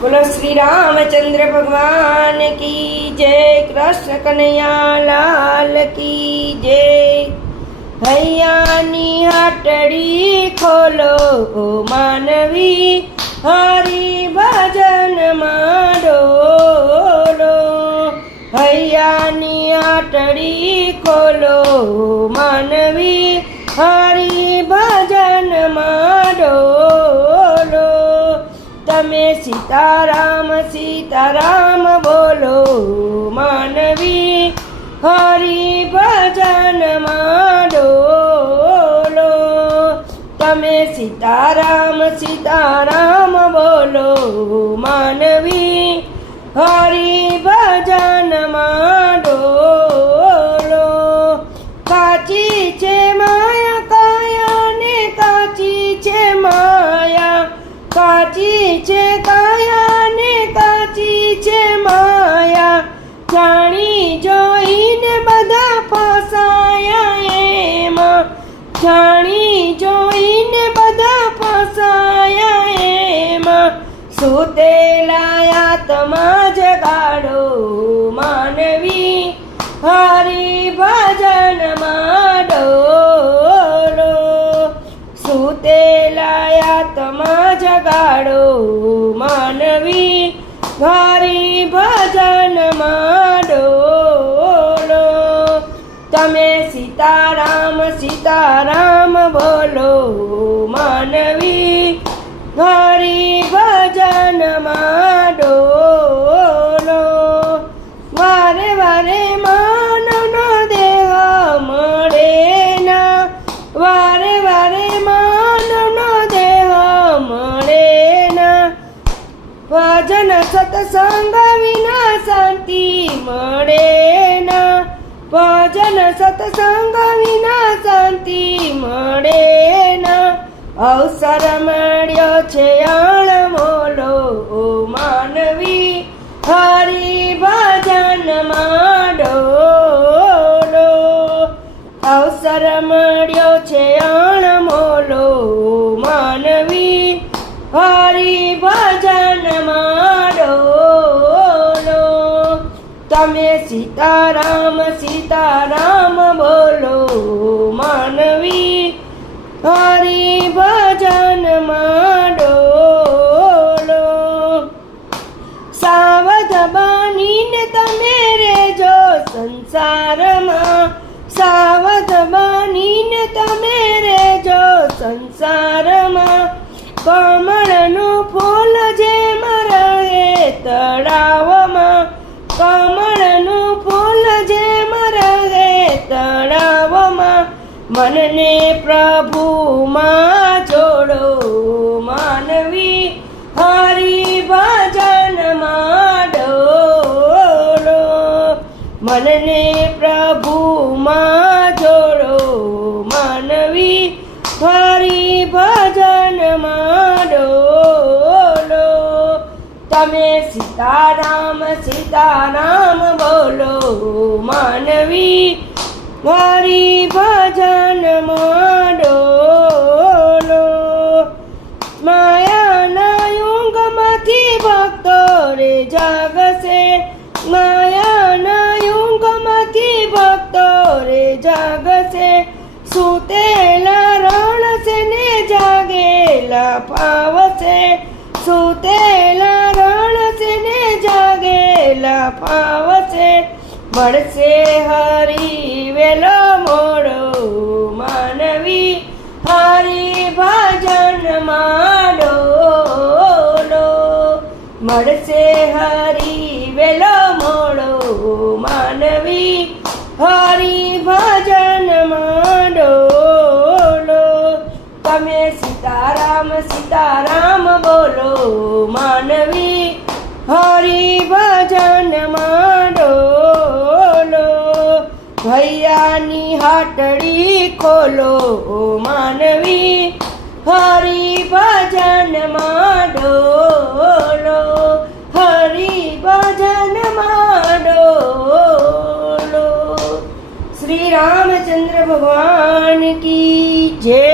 બોલો શ્રી રામચંદ્ર ભગવાન કી જય, કૃષ્ણ કનૈયા લાલ કી જય. હૈયાની હાટડી ખોલો ઓ માનવી, હરી ભજન ડોલો હૈયાની હાટડી ખોલો માનવી, હરી ભજન તમે સીતારામ સીતારામ બોલો, માનવી હરી ભજન ડોલો તમે સીતારામ સીતારામ બોલો, માનવી હરી ભજન ડોલો એમાં સુતેલાયા તમા જગાડો માનવી, હરિ ભજન માડો સુતેલાયા તમા જગાડો માનવી, હરિ ભજન માડો તમે સીતારામ સીતારામ બોલો માનવી, હરિ ભજન ડોલો દેહ મળે ના વારે દેહ મળે ના ભજન સત્સંગ વિના શાંતિ મળે ના ભજન સત્સંગ વિના શાંતિ મળે અવસર મળ્યો છે અણમોલો, ઓ માનવી હરી ભજન ડોલો અવસર મળ્યો છે અણમોલો માનવી હરી ભજન ડોલો તમે સીતારામ સીતારામ બોલો. સંસારમાં સાવધ બનીને તમે રેજો સંસારમાં. કમળનું ફૂલ જેમ રહે તળાવમાં, કમળનું ફૂલ જેમ રહે તળાવમાં. મનને પ્રભુમાં જોડો, માનવી હરી ભજનમાં ડોલો. મનને માનવી હરિ ભજન ડોલો તમે સીતારામ સીતારામ બોલો, માનવી હરિ ભજન ડોલો માયાના યુગમાંથી ભક્તો રે જાગશે. માયાના યુગમાંથી ભક્તો રે જાગશે. સુતેલા રણશે ને જાગેલા પાવશે સુતેલા રણશે ને જાગેલા પાવશે મળશે હરી વેલો મોડો માનવી, હરી ભજન લો. મળશે હરી વેલો મોડો માનવી, હરી ભજન માનવી હરી ભજન ડોલો ભૈયાની હાટડી ખોલો માનવી હરી ભજન ડોલો હરી ભજન ડોલો શ્રી રામચંદ્ર ભગવાન કી જય.